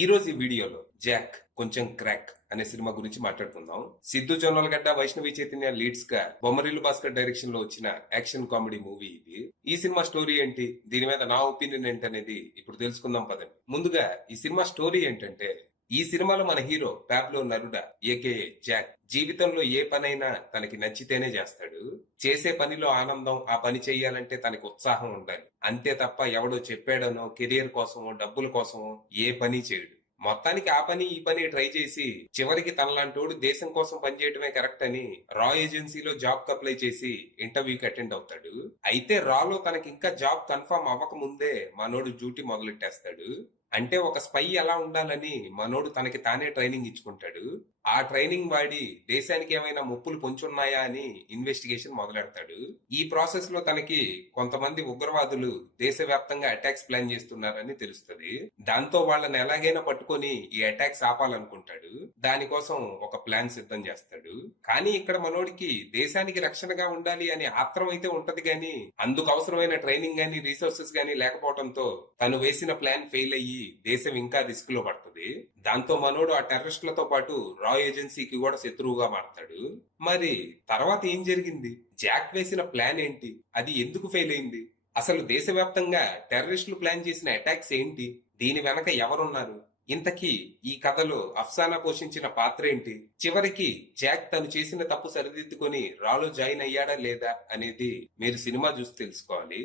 ఈ రోజు ఈ వీడియోలో జాక్ కొంచెం క్రాక్ అనే సినిమా గురించి మాట్లాడుకుందాం. సిద్ధు జొన్నలగడ్డ, వైష్ణవి చైతన్య లీడ్స్ గా బొమ్మరిల్లు భాస్కర్ డైరెక్షన్ లో వచ్చిన యాక్షన్ కామెడీ మూవీ ఇది. ఈ సినిమా స్టోరీ ఏంటి, దీని మీద నా ఒపీనియన్ ఏంటనేది ఇప్పుడు తెలుసుకుందాం పదండి. ముందుగా ఈ సినిమా స్టోరీ ఏంటంటే, ఈ సినిమాలో మన హీరో పాబ్లో నరుడా ఏకేఏ జాక్ జీవితంలో ఏ పనైనా తనకి నచ్చితేనే చేస్తాడు. చేసే పనిలో ఆనందం, ఆ పని చెయ్యాలంటే తనకి ఉత్సాహం ఉండాలి. అంతే తప్ప ఎవడో చెప్పాడనో, కెరియర్ కోసమో, డబ్బుల కోసమో ఏ పని చేయడు. మొత్తానికి ఆ పని ఈ పని ట్రై చేసి చివరికి తనలాంటోడు దేశం కోసం పనిచేయడమే కరెక్ట్ అని రా ఏజెన్సీలో జాబ్ కి అప్లై చేసి ఇంటర్వ్యూకి అటెండ్ అవుతాడు. అయితే రాలో తనకి ఇంకా జాబ్ కన్ఫర్మ్ అవ్వక ముందే మనోడు డ్యూటీ మొదలెట్టేస్తాడు. అంటే ఒక స్పై ఎలా ఉండాలని మనోడు తనకి తానే ట్రైనింగ్ ఇచ్చుకుంటాడు. ఆ ట్రైనింగ్ వాడి దేశానికి ఏమైనా ముప్పులు పొంచున్నాయా అని ఇన్వెస్టిగేషన్ మొదలెడతాడు. ఈ ప్రాసెస్ లో తనకి కొంతమంది ఉగ్రవాదులు దేశవ్యాప్తంగా అటాక్స్ ప్లాన్ చేస్తున్నారని తెలుస్తుంది. దాంతో వాళ్ళని ఎలాగైనా పట్టుకొని ఈ అటాక్స్ ఆపాలనుకుంటాడు. దానికోసం ఒక ప్లాన్ సిద్ధం చేస్తాడు. కానీ ఇక్కడ మనోడికి దేశానికి రక్షణగా ఉండాలి అనే ఆత్రం అయితే ఉంటది గాని అందుకు అవసరమైన ట్రైనింగ్ గాని రిసోర్సెస్ గాని లేకపోవడంతో తను వేసిన ప్లాన్ ఫెయిల్ అయ్యి దేశం ఇంకా రిస్క్ లో పడుతుంది. దాంతో మనోడు ఆ టెర్రరిస్టులతో పాటు రా ఏజెన్సీకి కూడా శత్రువుగా మారతాడు. మరి తర్వాత ఏం జరిగింది? జాక్ వేసిన ప్లాన్ ఏంటి? అది ఎందుకు ఫెయిల్ అయింది? అసలు దేశవ్యాప్తంగా టెర్రరిస్టులు ప్లాన్ చేసిన అటాక్స్ ఏంటి? దీని వెనక ఎవరున్నారు? ఇంతకీ ఈ కథలో అఫ్సానా పోషించిన పాత్ర ఏంటి? చివరికి జాక్ తను చేసిన తప్పు సరిదిద్దుకొని రాలో జాయిన్ అయ్యాడా లేదా అనేది మీరు సినిమా చూసి తెలుసుకోవాలి.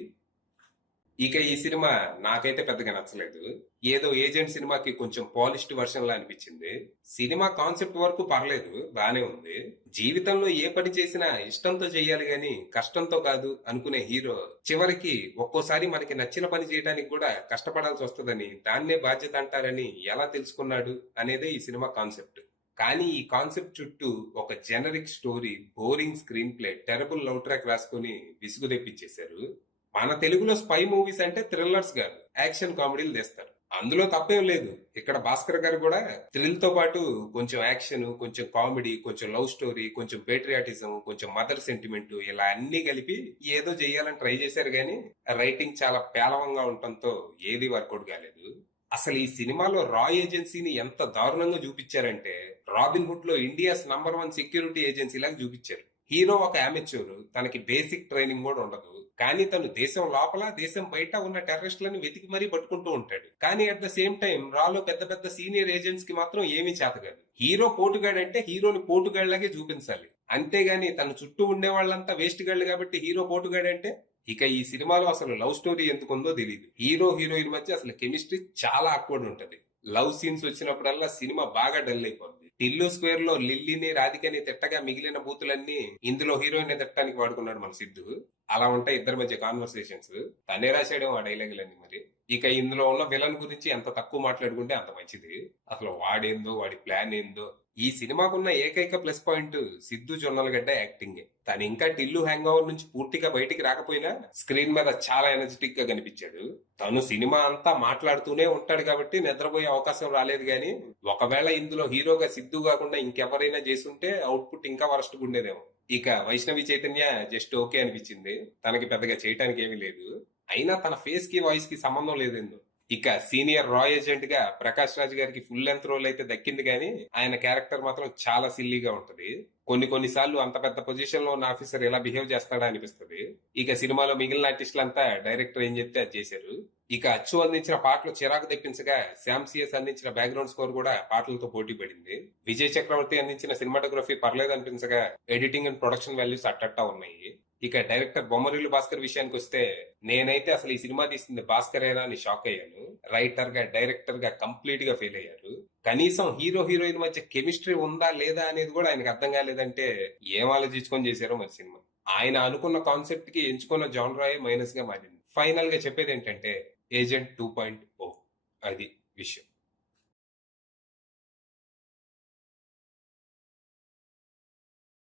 ఇక ఈ సినిమా నాకైతే పెద్దగా నచ్చలేదు. ఏదో ఏజెంట్ సినిమాకి కొంచెం పాలిష్డ్ వర్షన్ లా అనిపించింది. సినిమా కాన్సెప్ట్ వరకు పర్లేదు, బానే ఉంది. జీవితంలో ఏ పని చేసినా ఇష్టంతో చెయ్యాలి గాని కష్టంతో కాదు అనుకునే హీరో చివరికి ఒక్కోసారి మనకి నచ్చిన పని చేయడానికి కూడా కష్టపడాల్సి వస్తుందని, దాన్నే బాధ్యత అంటారని ఎలా తెలుసుకున్నాడు అనేదే ఈ సినిమా కాన్సెప్ట్. కానీ ఈ కాన్సెప్ట్ చుట్టూ ఒక generic story, boring screen play, terrible love track రాసుకుని విసుగు తెప్పించేశారు. మన తెలుగులో స్పై మూవీస్ అంటే థ్రిల్లర్స్ గారు యాక్షన్ కామెడీలు తెస్తారు. అందులో తప్పేం లేదు. ఇక్కడ భాస్కర్ గారు కూడా థ్రిల్ తో పాటు కొంచెం యాక్షన్, కొంచెం కామెడీ, కొంచెం లవ్ స్టోరీ, కొంచెం పేట్రియాటిజం, కొంచెం మదర్ సెంటిమెంట్ ఇలా అన్ని కలిపి ఏదో చెయ్యాలని ట్రై చేశారు గానీ రైటింగ్ చాలా పేలవంగా ఉండటంతో ఏది వర్కౌట్ కాలేదు. అసలు ఈ సినిమాలో రా ఏజెన్సీని ఎంత దారుణంగా చూపించారంటే, రాబిన్ హుడ్ లో ఇండియాస్ నంబర్ 1 సెక్యూరిటీ ఏజెన్సీ లాగా చూపించారు. హీరో ఒక అమెచ్యూర్, తనకి బేసిక్ ట్రైనింగ్ కూడా ఉండదు. కానీ తను దేశం లోపల, దేశం బయట ఉన్న టెర్రరిస్టులను వెతికి మరీ పట్టుకుంటూ ఉంటాడు. కానీ అట్ ద సేమ్ టైం రాలో పెద్ద పెద్ద సీనియర్ ఏజెంట్స్ కి మాత్రం ఏమీ చేతగాదు. హీరో పోటుగాడంటే హీరోని పోటుగాడిలాగే చూపించాలి. అంతేగాని తన చుట్టూ ఉండే వాళ్ళంతా వేస్ట్ గాళ్ళు కాబట్టి హీరో పోటుగాడంటే. ఇక ఈ సినిమాలో అసలు లవ్ స్టోరీ ఎందుకుందో తెలియదు. హీరో హీరోయిన్ మధ్య అసలు కెమిస్ట్రీ చాలా ఆక్వర్డ్ ఉంటది. లవ్ సీన్స్ వచ్చినప్పుడల్లా సినిమా బాగా డల్ అయిపోద్ది. టిల్లు స్క్వేర్ లో లిల్లీని, రాధికని తిట్టగా మిగిలిన బూతులన్నీ ఇందులో హీరోయిన్ తిట్టడానికి వాడుకున్నాడు మన సిద్ధు. అలా ఉంటాయి ఇద్దరి మధ్య కాన్వర్సేషన్స్. తనే రాశాడు ఆ డైలాగులన్నీ. మరి ఇక ఇందులో ఉన్న విలన్ గురించి ఎంత తక్కువ మాట్లాడుకుంటే అంత మంచిది. అసలు వాడేందో, వాడి ప్లాన్ ఏందో. ఈ సినిమాకున్న ఏకైక plus point Siddhu Jonnalagadda acting. తను ఇంకా టిల్లు హ్యాంగ్ ఓవర్ నుంచి పూర్తిగా బయటికి రాకపోయినా స్క్రీన్ మీద చాలా ఎనర్జెటిక్ గా కనిపించాడు. తను సినిమా అంతా మాట్లాడుతూనే ఉంటాడు కాబట్టి నిద్రపోయే అవకాశం రాలేదు గాని, ఒకవేళ ఇందులో హీరోగా సిద్ధు కాకుండా ఇంకెవరైనా చేసుంటే అవుట్పుట్ ఇంకా వరస్ట్ ఉండేదేమో. ఇక వైష్ణవి చైతన్య జస్ట్ ఓకే అనిపించింది. తనకి పెద్దగా చేయటానికి ఏమీ లేదు. అయినా తన ఫేస్ కి వాయిస్ కి సంబంధం లేదేందో. ఇక సీనియర్ రా ఏజెంట్ గా ప్రకాష్ రాజ్ గారికి ఫుల్ లెంత్ రోల్ అయితే దక్కింది కానీ ఆయన క్యారెక్టర్ మాత్రం చాలా సిల్లీగా ఉంటది. కొన్నిసార్లు అంత పెద్ద పొజిషన్ లో ఉన్న ఆఫీసర్ ఎలా బిహేవ్ చేస్తాడా అనిపిస్తుంది. ఇక సినిమాలో మిగిలిన ఆర్టిస్టులంతా డైరెక్టర్ ఏం చెప్తే అది చేశారు. ఇక అచ్చు అందించిన పాటలు చిరాకు తెప్పించగా శామ్ సిఎస్ అందించిన బ్యాక్గ్రౌండ్ స్కోర్ కూడా పాటలతో పోటీ పడింది. విజయ్ చక్రవర్తి అందించిన సినిమాటోగ్రఫీ పర్లేదు అనిపించగా ఎడిటింగ్ అండ్ ప్రొడక్షన్ వాల్యూస్ అట్టట్టా ఉన్నాయి. ఇక డైరెక్టర్ బొమ్మరిల్లు భాస్కర్ విషయానికి వస్తే, నేనైతే అసలు ఈ సినిమా తీసింది భాస్కరేనా అని షాక్ అయ్యాను. రైటర్ గా, డైరెక్టర్ గా కంప్లీట్ గా ఫెయిల్ అయ్యారు. కనీసం హీరో హీరోయిన్ మధ్య కెమిస్ట్రీ ఉందా లేదా అనేది కూడా ఆయనకు అర్థం కాలేదంటే ఏం ఆలోచించుకొని చేశారో మరి సినిమా. ఆయన అనుకున్న కాన్సెప్ట్ కి ఎంచుకున్న జాన్రాయే మైనస్ గా మారింది. ఫైనల్ గా చెప్పేది ఏంటంటే ఏజెంట్ 2.0 అది విషయం.